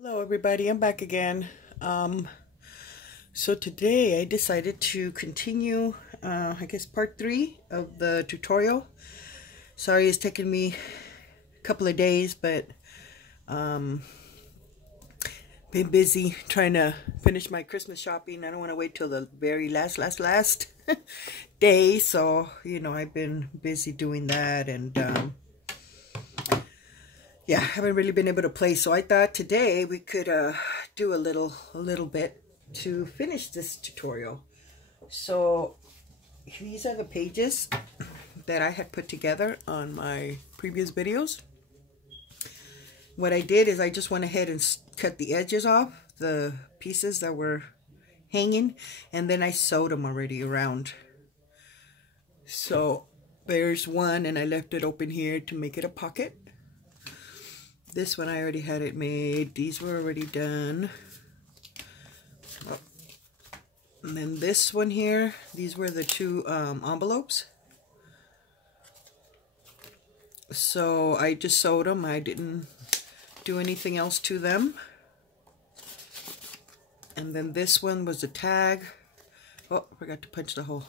Hello everybody, I'm back again. So today I decided to continue, I guess part 3 of the tutorial. Sorry it's taken me a couple of days, but been busy trying to finish my Christmas shopping. I don't want to wait till the very last day, so I've been busy doing that, and yeah, I haven't really been able to play, so I thought today we could do a little bit to finish this tutorial. So these are the pages that I had put together on my previous videos. What I did is I just went ahead and cut the edges off, the pieces that were hanging, and then I sewed them already around. So there's one, and I left it open here to make it a pocket. This one I already had it made. These were already done. And then this one here, these were the two envelopes. So I just sewed them. I didn't do anything else to them. And then this one was a tag. Oh, I forgot to punch the hole.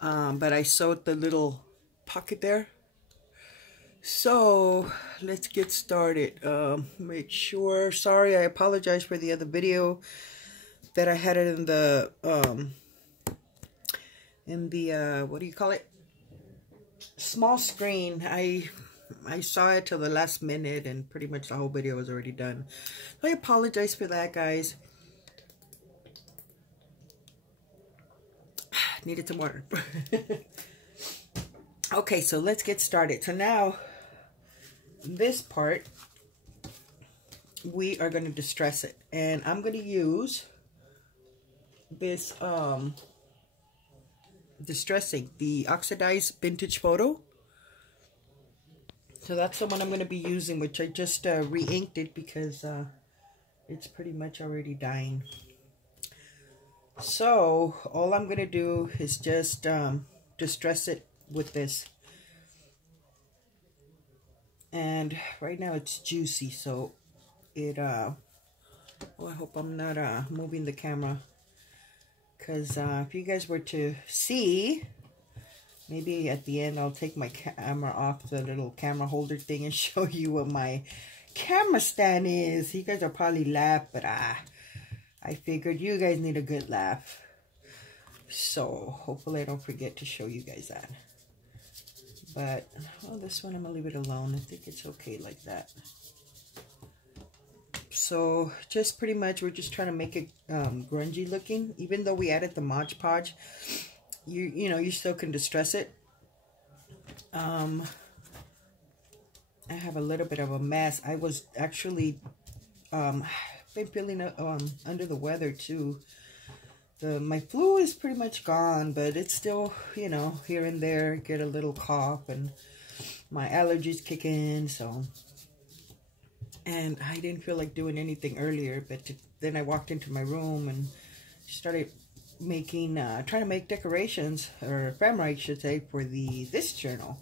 But I sewed the little pocket there. So let's get started. Make sure, sorry, I apologize for the other video that I had it in the what do you call it, small screen. I saw it till the last minute, and pretty much the whole video was already done. I apologize for that, guys. Needed some water. Okay, so let's get started. So now this part, we are going to distress it, and I'm going to use this distressing, the oxidized vintage photo. So that's the one I'm going to be using, which I just re-inked it because it's pretty much already dying. So all I'm going to do is just distress it with this. And right now it's juicy, so it oh, I hope I'm not moving the camera, because if you guys were to see, maybe at the end I'll take my camera off the little camera holder thing and show you what my camera stand is. You guys are probably laugh, but I figured you guys need a good laugh, so hopefully I don't forget to show you guys that. But, oh, this one I'm going to leave it alone. I think it's okay like that. So, just pretty much, we're just trying to make it grungy looking. Even though we added the Mod Podge, you still can distress it. I have a little bit of a mess. I was actually, been feeling under the weather too. My flu is pretty much gone, but it's still, here and there, get a little cough, and my allergies kick in, so. And I didn't feel like doing anything earlier, but then I walked into my room and started making, trying to make decorations, or ephemera, I should say, for this journal,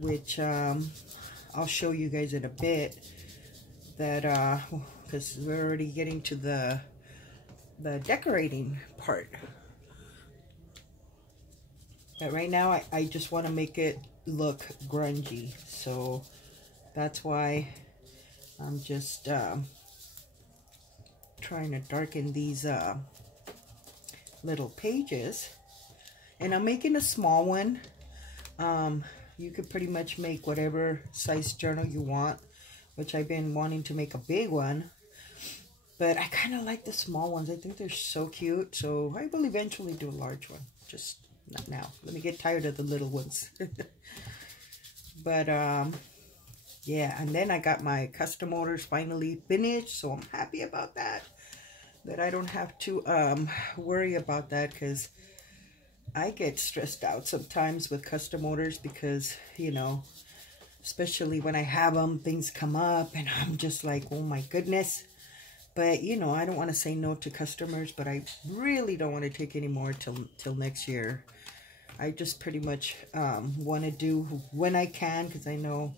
which I'll show you guys in a bit, that, because we're already getting to the decorating part. But right now I just want to make it look grungy, so that's why I'm just trying to darken these little pages. And I'm making a small one. You could pretty much make whatever size journal you want, which I've been wanting to make a big one. But I kind of like the small ones. I think they're so cute. So I will eventually do a large one. Just not now. Let me get tired of the little ones. But, yeah. And then I got my custom orders finally finished. So I'm happy about that. That I don't have to worry about that. Because I get stressed out sometimes with custom orders. Because, especially when I have them, things come up. And I'm just like, oh my goodness. But, I don't want to say no to customers, but I really don't want to take any more till next year. I just pretty much want to do when I can, because I know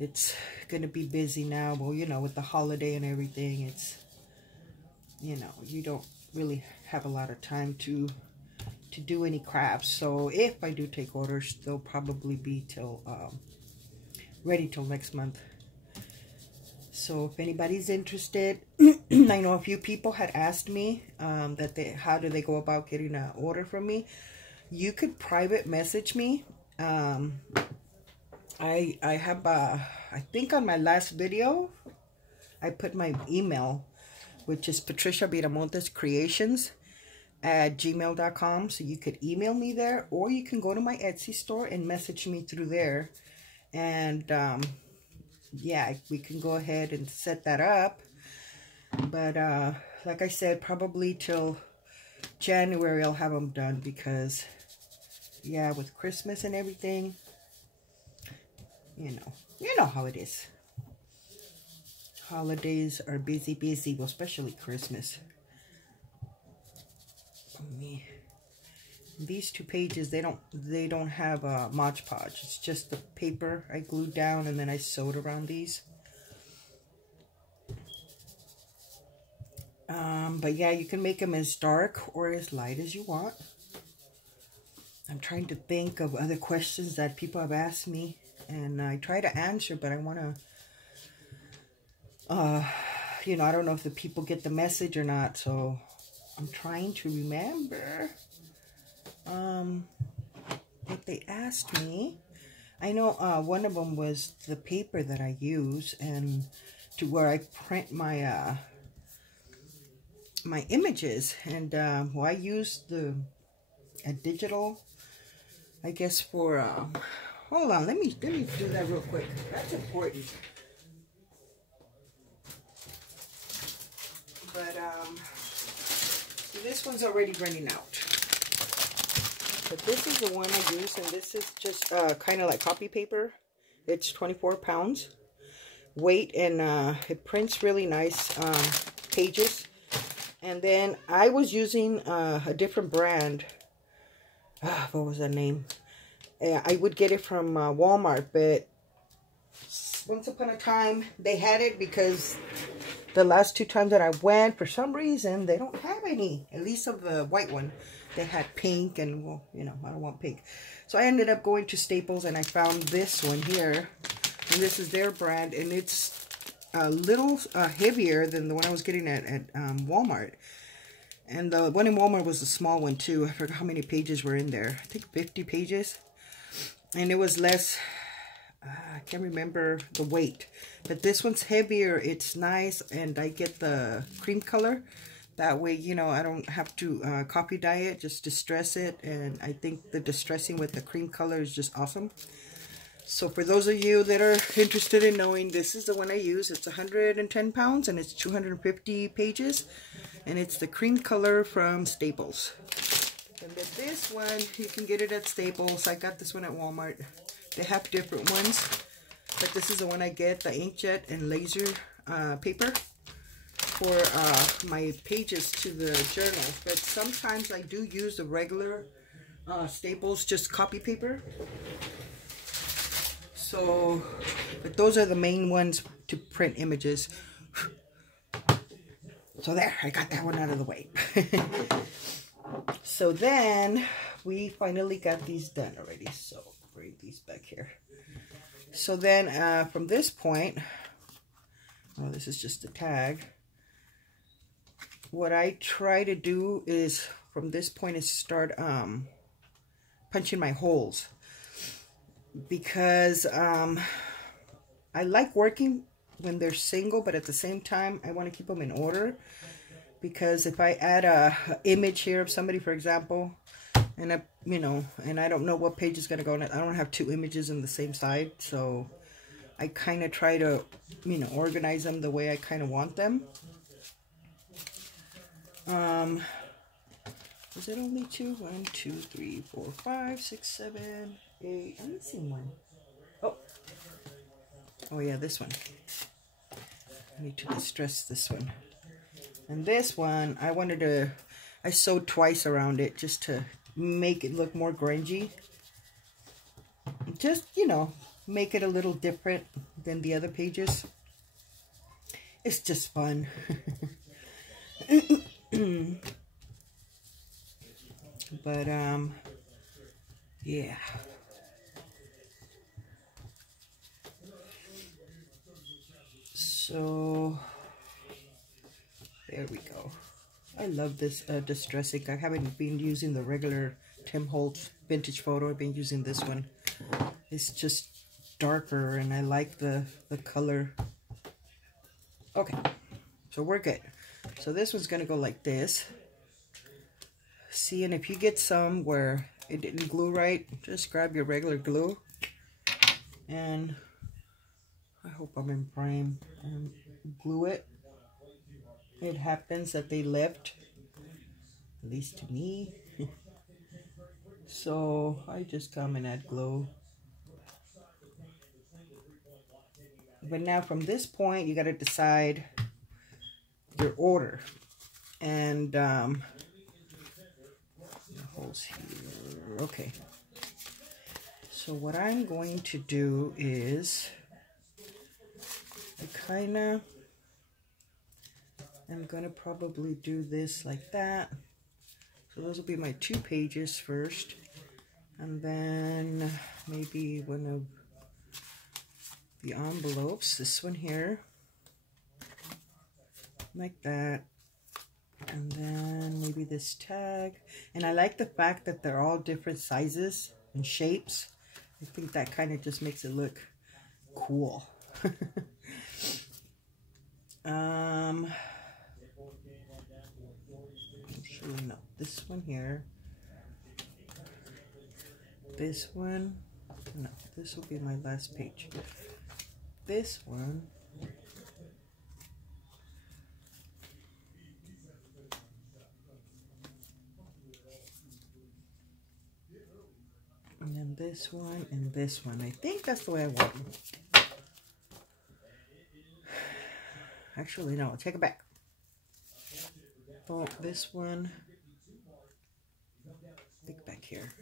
it's gonna be busy now. Well, you know, with the holiday and everything, it's, you know, you don't really have a lot of time to do any crafts. So if I do take orders, they'll probably be till ready till next month. So if anybody's interested, I know a few people had asked me that how do they go about getting an order from me. You could private message me. I have I think on my last video I put my email, which is Patricia Viramontes Creations @gmail.com. So you could email me there, or you can go to my Etsy store and message me through there. And yeah, we can go ahead and set that up. But like I said, probably till January I'll have them done, because yeah, with Christmas and everything, you know how it is. Holidays are busy, well, especially Christmas. Me. These 2 pages, they don't have a Mod Podge. It's just the paper I glued down and then I sewed around these. But yeah, you can make them as dark or as light as you want. I'm trying to think of other questions that people have asked me, and I try to answer, but I want to, you know, I don't know if the people get the message or not, so I'm trying to remember what they asked me. I know one of them was the paper that I use, and to where I print my my images, and well, I use a digital, I guess, for hold on, let me do that real quick. That's important. But see, this one's already running out. But this is the one I use, and this is just kind of like copy paper. It's 24 pounds weight, and it prints really nice pages. And then I was using a different brand. What was that name? I would get it from Walmart, but once upon a time they had it, because the last 2 times that I went, for some reason, they don't have any, at least of the white one. They had pink, and, well, you know, I don't want pink. So I ended up going to Staples, and I found this one here. And this is their brand, and it's a little heavier than the one I was getting at Walmart. And the one in Walmart was a small one, too. I forgot how many pages were in there. I think 50 pages. And it was less, I can't remember the weight. But this one's heavier. It's nice, and I get the cream color. That way, you know, I don't have to copy dye it, just distress it. And I think the distressing with the cream color is just awesome. So for those of you that are interested in knowing, this is the one I use. It's 110 pounds, and it's 250 pages. And it's the cream color from Staples. And then this one, you can get it at Staples. I got this one at Walmart. They have different ones, but this is the one I get, the inkjet and laser paper for my pages to the journal. But sometimes I do use the regular Staples, just copy paper. So, but those are the main ones to print images. So there, I got that one out of the way. So then, we finally got these done already. So, bring these back here. So then, from this point, oh, this is just a tag. What I try to do is, from this point, is start punching my holes. Because I like working when they're single, but at the same time, I want to keep them in order. Because if I add a image here of somebody, for example, and I, you know, and I don't know what page is going to go on it, I don't have 2 images in the same side. So I kind of try to, you know, organize them the way I kind of want them. Is it only 2? 1, 2, 3, 4, 5, 6, 7, 8. I'm missing one. Oh yeah, this one. I need to distress this one. And this one, I sewed twice around it just to make it look more grungy. Just, you know, make it a little different than the other pages. It's just fun. But yeah. So there we go. I love this distress ink. I haven't been using the regular Tim Holtz vintage photo. I've been using this one. It's just darker and I like the color. Okay, so we're good. So this one's gonna go like this. See, and if you get some where it didn't glue right, just grab your regular glue and I hope I'm in frame and glue it. It happens that they left, at least to me. So I just come and add glue. But now from this point, you got to decide your order. And holes here. Okay. So what I'm going to do is I'm going to probably do this like that. So those will be my 2 pages first. And then maybe one of the envelopes, this one here, like that. And then maybe this tag. And I like the fact that they're all different sizes and shapes. I think that kind of just makes it look cool. Actually, no, this one here. This one, no, this will be my last page. This one. And then this one and this one. I think that's the way I want them. Actually, no, I'll take it back. Oh, this one. Think back here.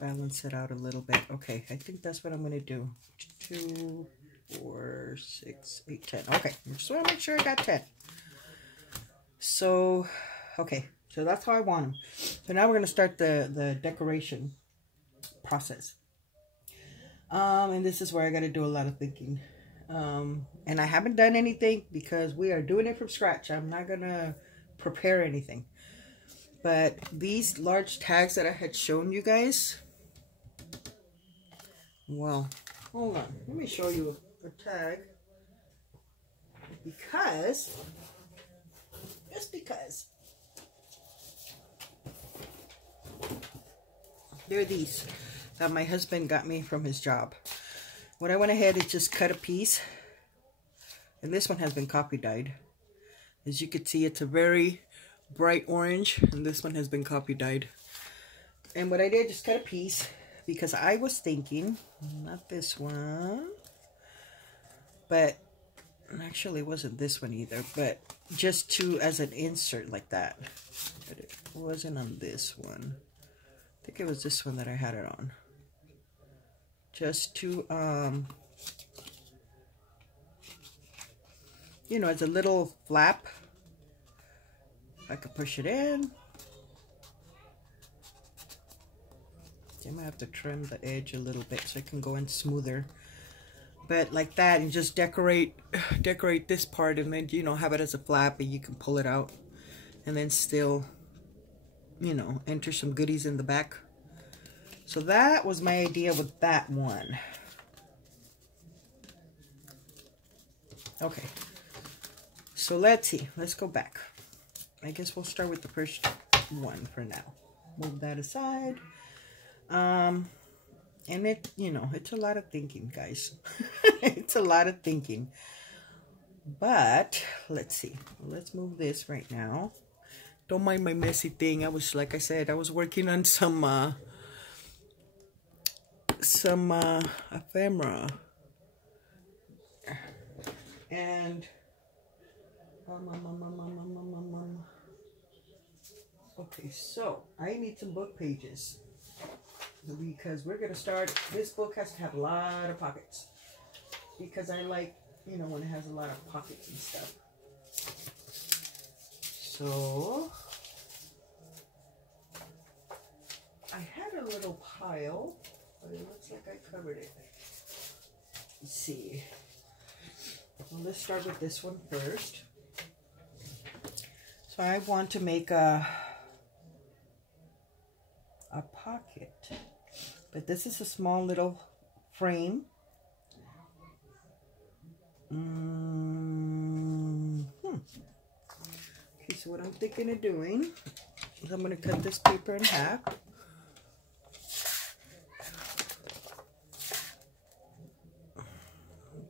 Balance it out a little bit. Okay, I think that's what I'm going to do. 2, 4, 6, 8, 10. Okay, I just want to make sure I got 10. So, okay, so that's how I want them. So now we're going to start the decoration process. And this is where I got to do a lot of thinking. And I haven't done anything because we are doing it from scratch. I'm not going to prepare anything. But these large tags that I had shown you guys, well, hold on. Let me show you a tag. Just because. They're these that my husband got me from his job. What I went ahead and just cut a piece. And this one has been copy dyed. As you can see, it's a very bright orange. And this one has been copy dyed. And what I did, just cut a piece. Because I was thinking, not this one. But, actually it wasn't this one either. But just as an insert like that. But it wasn't on this one. I think it was this one that I had it on. Just to, you know, as a little flap. I could push it in. I might have to trim the edge a little bit so it can go in smoother. But like that, and just decorate this part, and then, you know, have it as a flap, and you can pull it out. And then still, you know, enter some goodies in the back. So that was my idea with that one. Okay. So let's see. Let's go back. I guess we'll start with the first one for now. Move that aside. And it, you know, it's a lot of thinking, guys. It's a lot of thinking. But let's see. Let's move this right now. Don't mind my messy thing. Like I said, I was working on some ephemera. And okay, so I need some book pages because we're gonna start. This book has to have a lot of pockets. because I like, you know, when it has a lot of pockets and stuff. So I had a little pile, but it looks like I covered it. Let's see. Well, let's start with this one first. So I want to make a pocket, but this is a small little frame. Okay, so what I'm thinking of doing is I'm going to cut this paper in half.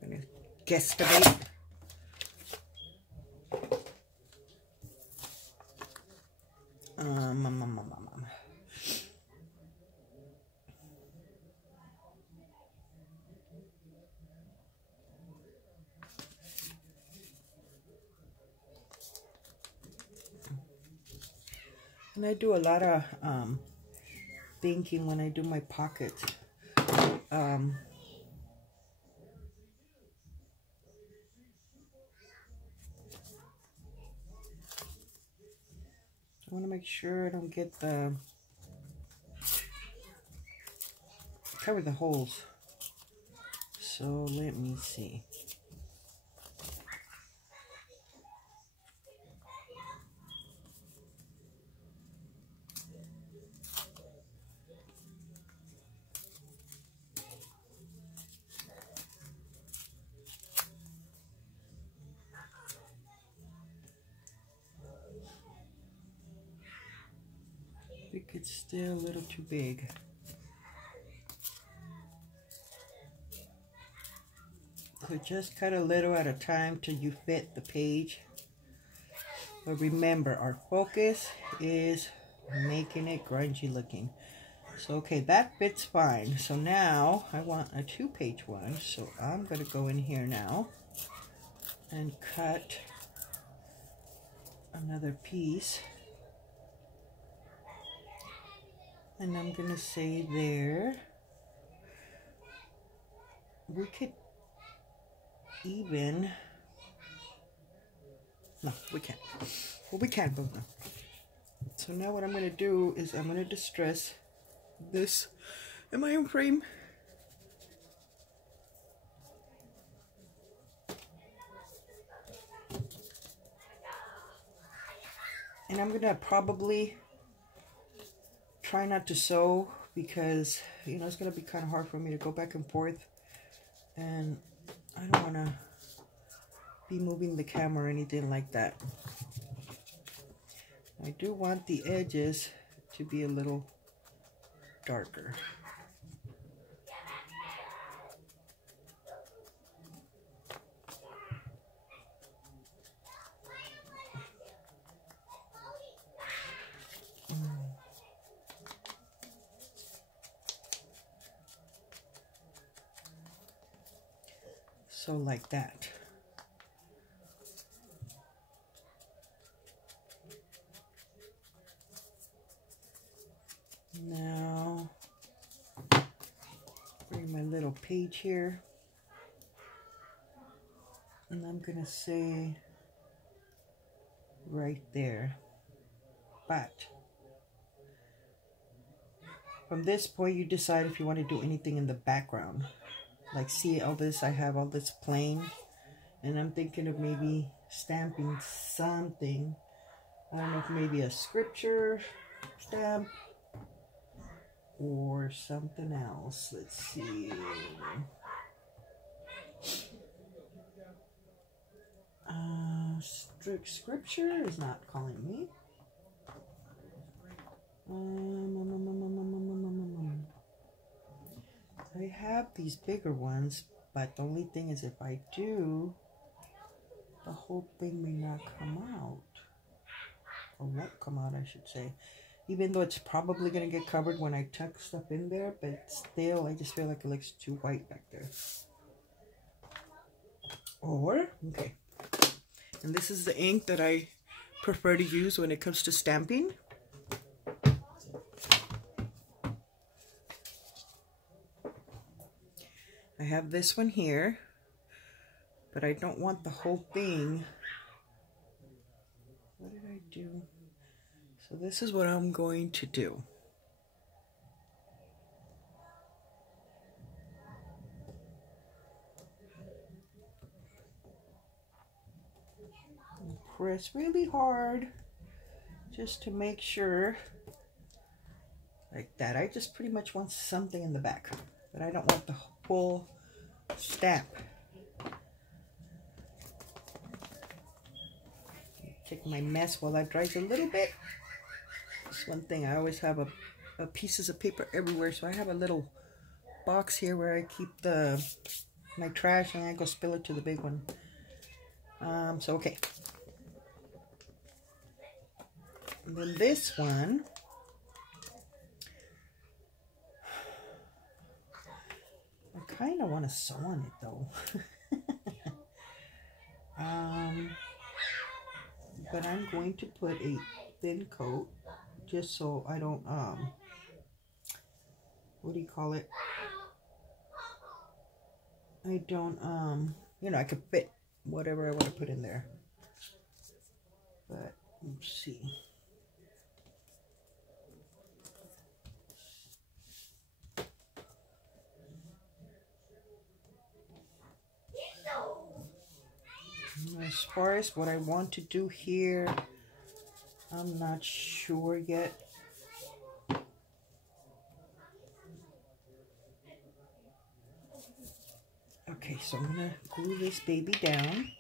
I'm going to guesstimate. And I do a lot of thinking when I do my pockets. I want to make sure I don't get cover the holes. So let me see. I think it's still a little too big. So just cut a little at a time till you fit the page. But remember, our focus is making it grungy looking. So okay, that fits fine. So now I want a 2-page one. So I'm going to go in here now and cut another piece. And I'm going to say there, we could even, no, we can't. Well, we can't, but no. So now what I'm going to do is I'm going to distress this in my own frame. And I'm going to probably try not to sew because, you know, it's going to be kind of hard for me to go back and forth. And I don't want to be moving the camera or anything like that. I do want the edges to be a little darker. So like that. Now, bring my little page here. And I'm going to say right there. But from this point, you decide if you want to do anything in the background. Like, see all this, I have all this plain, and I'm thinking of maybe stamping something. I don't know if maybe a scripture stamp or something else. Let's see. Scripture is not calling me. I have these bigger ones, but the only thing is if I do, the whole thing may not come out. Or won't come out, I should say. Even though it's probably going to get covered when I tuck stuff in there, but still, I just feel like it looks too white back there. Or, okay. And this is the ink that I prefer to use when it comes to stamping. I have this one here. but I don't want the whole thing. What did I do? So this is what I'm going to do. Press really hard just to make sure, like that. I just pretty much want something in the back, but I don't want the whole stamp. Take my mess while that dries a little bit. That's one thing, I always have a pieces of paper everywhere, so I have a little box here where I keep my trash, and I go spill it to the big one. So okay. And then this one, I kind of want to sew on it though. But I'm going to put a thin coat just so I don't, what do you call it? I don't, you know, I could fit whatever I want to put in there. But, let's see. As far as what I want to do here, I'm not sure yet. Okay, so I'm gonna glue this baby down.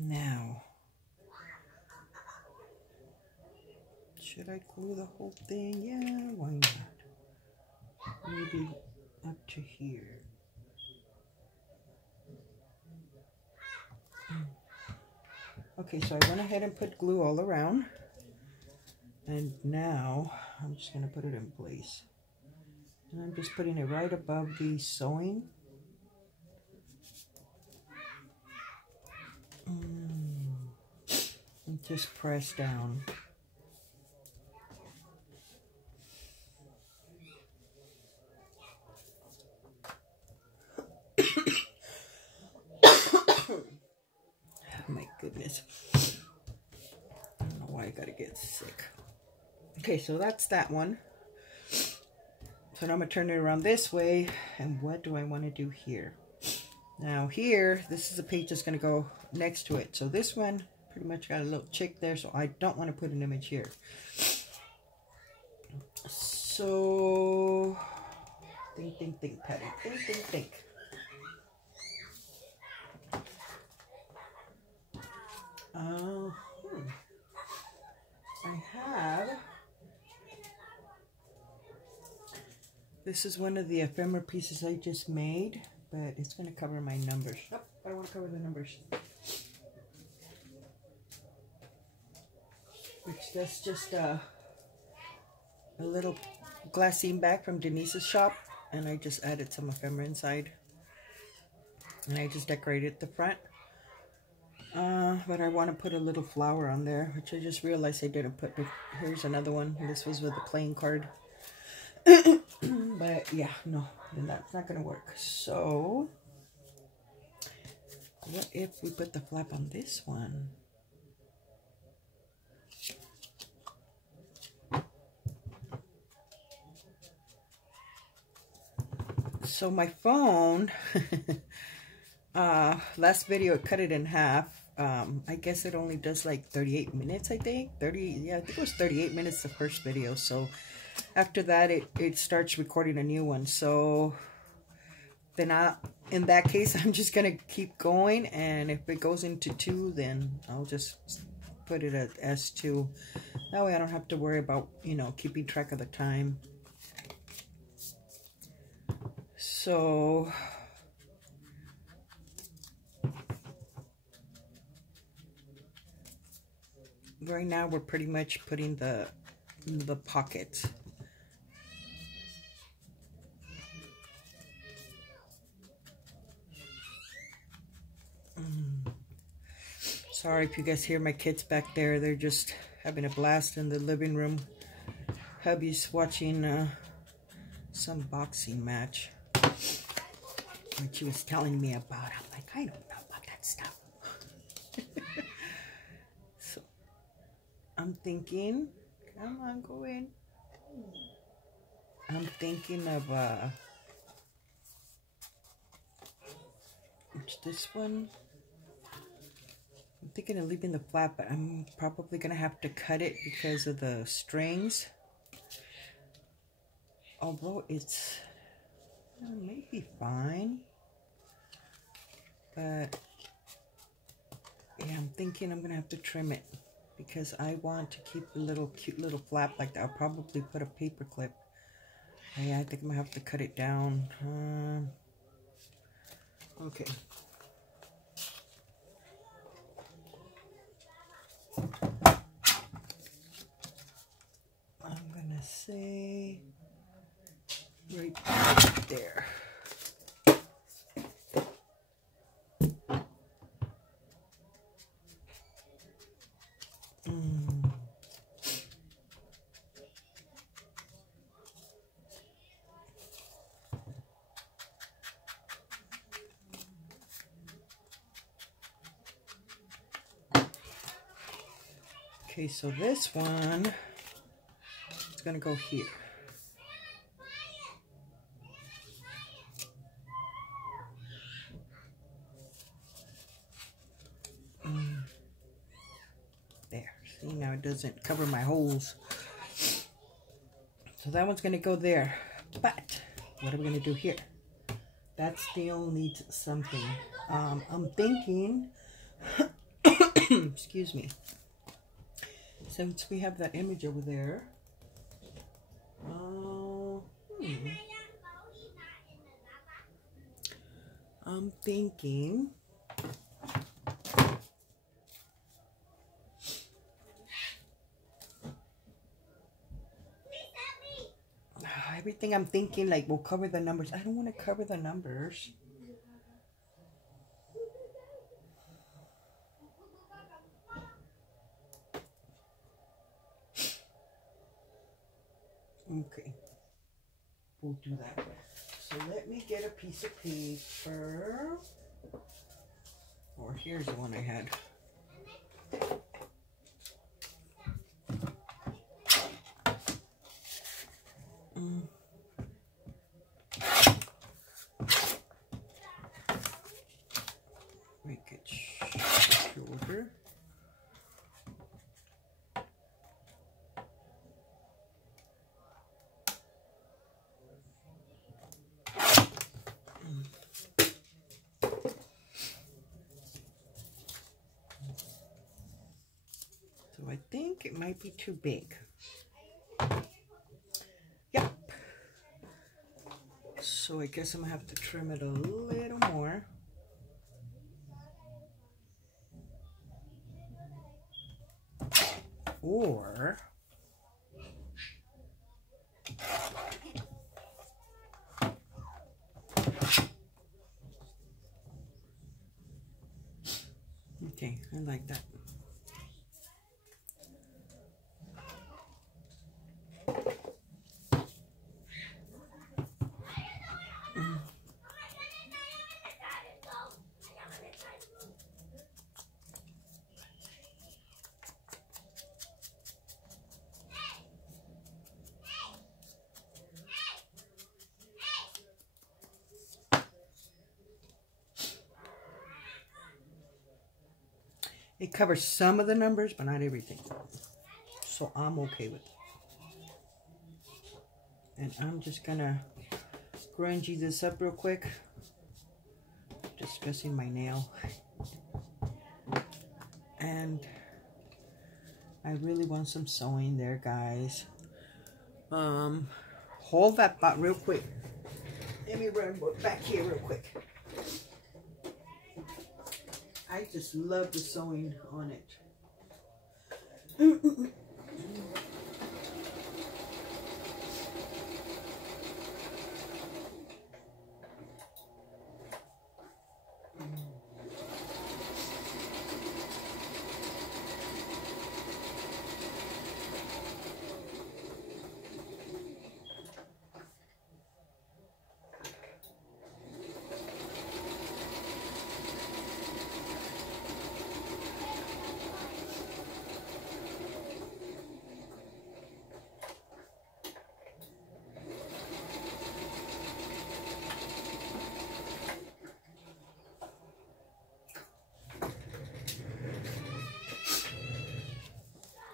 Now, should I glue the whole thing? Yeah, why not? Maybe up to here. Okay, so I went ahead and put glue all around. And now, I'm just going to put it in place. And I'm just putting it right above the sewing. And just press down. My goodness. I don't know why I gotta get sick. Okay, so that's that one. So now I'm gonna turn it around this way. And what do I want to do here? Now here, this is a page that's gonna go next to it. So this one pretty much got a little chick there, so I don't want to put an image here. So think, Patty. Think. I have, this is one of the ephemera pieces I just made, but it's going to cover my numbers. Nope, I don't want to cover the numbers. Which that's just a little glassine bag from Denise's shop, and I just added some ephemera inside. And I just decorated the front. But I want to put a little flower on there, which I just realized I didn't put. Here's another one. This was with a playing card. But yeah, no, then that's not going to work. So, what if we put the flap on this one? So my phone, last video it cut it in half. I guess it only does like 38 minutes, I think. I think it was 38 minutes the first video. So after that, it starts recording a new one. So then in that case, I'm just going to keep going. And if it goes into 2, then I'll just put it at S2. That way I don't have to worry about, you know, keeping track of the time. So right now we're pretty much putting the pocket. Sorry if you guys hear my kids back there. They're just having a blast in the living room. Hubby's watching some boxing match, which he was telling me about. I'm like, I don't know about that stuff. So I'm thinking, come on, go in. I'm thinking of what's this one? I'm thinking of leaving the flap, but I'm probably gonna have to cut it because of the strings. Although it's maybe fine, but yeah, I'm thinking I'm gonna have to trim it because I want to keep the little cute little flap like that. I'll probably put a paper clip. Yeah, I think I'm gonna have to cut it down. Okay. I'm gonna say right there. Okay, so this one is gonna go here. There, see, now it doesn't cover my holes. So that one's gonna go there. But what are we gonna do here? That still needs something. I'm thinking, excuse me, since we have that image over there, I'm thinking everything I'm thinking like will cover the numbers. I don't want to cover the numbers. Okay, we'll do that. So let me get a piece of paper. Or here's the one I had. Make it shorter. So I think it might be too big. Yep. So I guess I'm gonna have to trim it a little more. Or okay, I like that. It covers some of the numbers, but not everything. So I'm okay with it. And I'm just gonna grungy this up real quick. Discussing my nail. And I really want some sewing there, guys. Hold that thought real quick. Let me run back here real quick. I just love the sewing on it.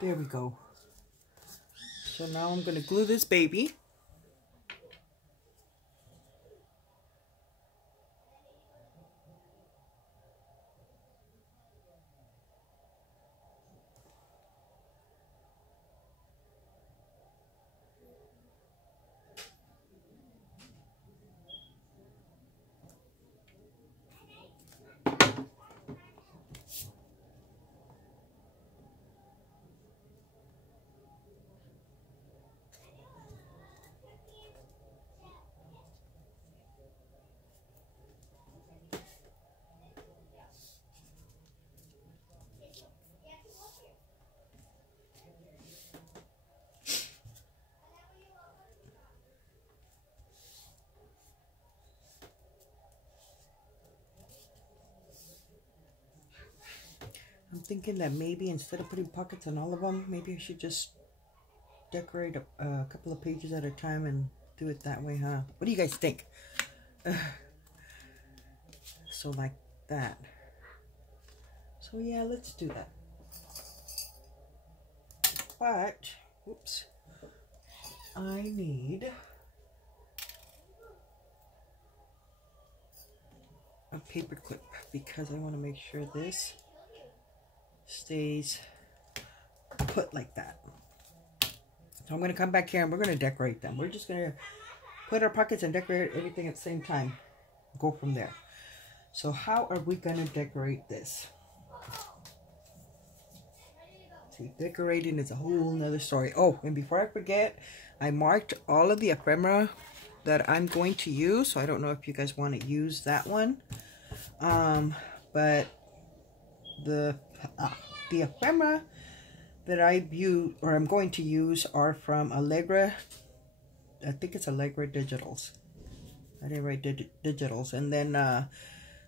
There we go. So now I'm going to glue this baby. I'm thinking that maybe instead of putting pockets on all of them, maybe I should just decorate a couple of pages at a time and do it that way, huh? What do you guys think? So like that. So yeah, let's do that. But, whoops, I need a paper clip because I want to make sure this stays put like that. So I'm going to come back here and we're going to decorate them. We're just going to put our pockets and decorate everything at the same time. Go from there. So how are we going to decorate this? See, decorating is a whole nother story. Oh, and before I forget, I marked all of the ephemera that I'm going to use. So I don't know if you guys want to use that one. But the ephemera that I'm going to use are from Allegra. I think it's Allegra Digitals. I didn't write Digitals. And then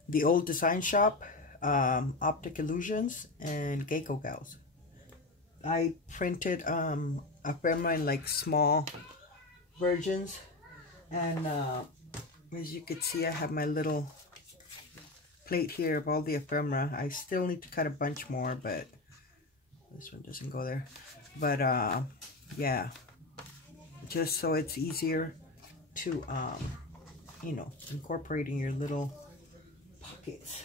the Old Design Shop, Optic Illusions, and Gecko Gals. I printed ephemera in like small versions. And as you can see, I have my little plate here of all the ephemera. I still need to cut a bunch more, but this one doesn't go there. But yeah, just so it's easier to you know, incorporate in your little pockets.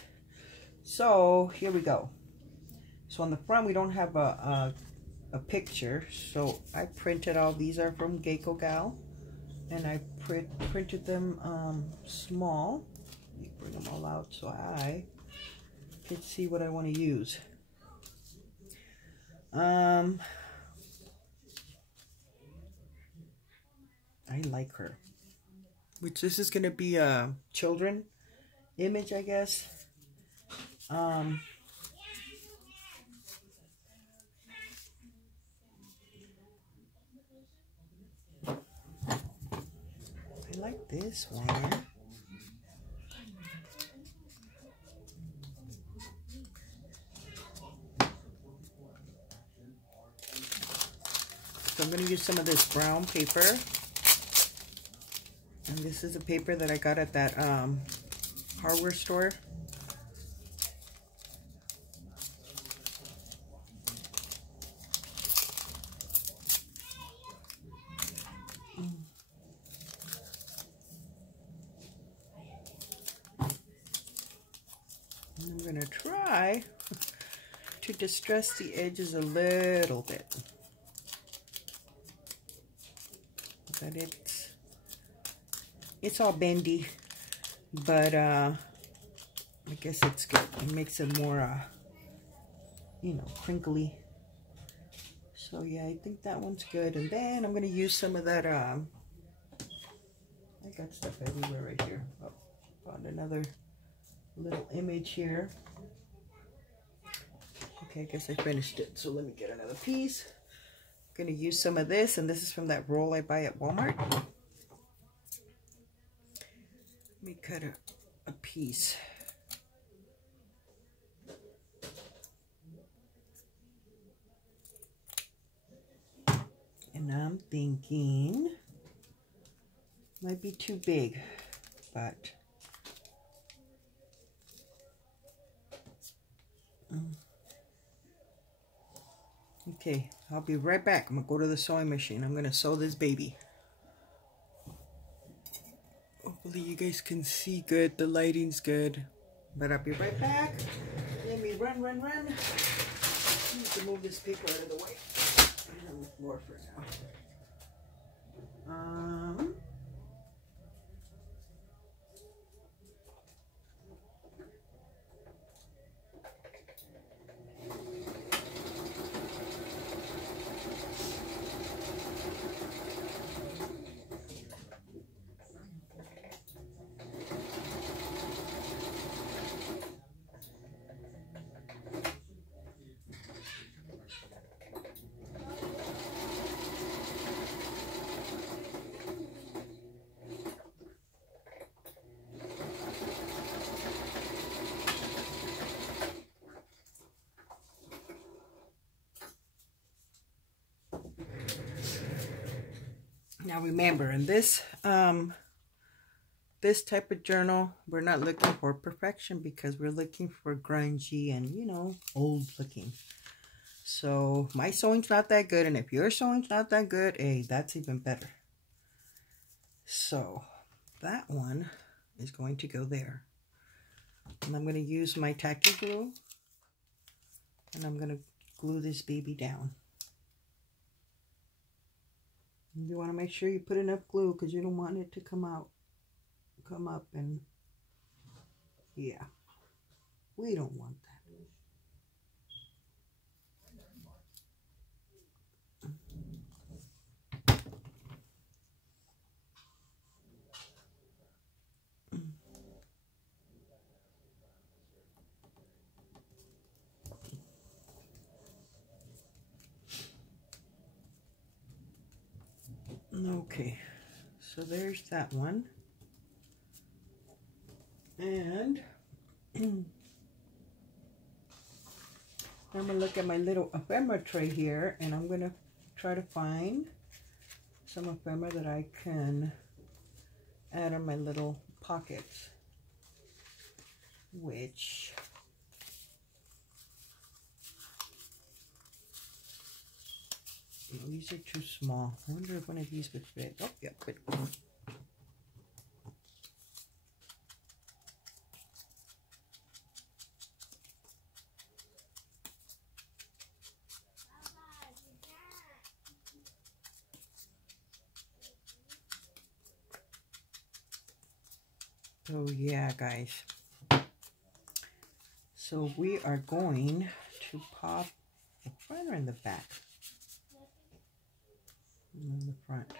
So here we go. So on the front we don't have a picture, so I printed all these are from Gecko Gal, and I printed them small. Let me bring them all out so I can see what I want to use. I like her. Which this is gonna be a children image, I guess. I like this one. So I'm going to use some of this brown paper. And this is a paper that I got at that hardware store. And I'm going to try to distress the edges a little bit. But it's all bendy, but I guess it's good. It makes it more you know, crinkly. So yeah, I think that one's good. And then I'm gonna use some of that I got stuff everywhere right here. Oh, found another little image here. Okay, I guess I finished it, so let me get another piece. I'm gonna use some of this, and this is from that roll I buy at Walmart. Let me cut a piece. And I'm thinking, might be too big, but okay, I'll be right back. I'm going to go to the sewing machine. I'm going to sew this baby. Hopefully you guys can see good. The lighting's good. But I'll be right back. Let me run. I need to move this paper out of the way. On the floor for now. Now remember, in this this type of journal, we're not looking for perfection because we're looking for grungy and, you know, old looking. So my sewing's not that good, and if your sewing's not that good, hey, that's even better. So that one is going to go there. And I'm going to use my tacky glue, and I'm going to glue this baby down. You want to make sure you put enough glue because you don't want it to come up and yeah, we don't want that. Okay, so there's that one. And I'm going to look at my little ephemera tray here, and I'm going to try to find some ephemera that I can add on my little pockets, which these are too small. I wonder if one of these would fit. Oh, yeah, fit. So yeah, guys. So we are going to pop the front or in the back? In the front.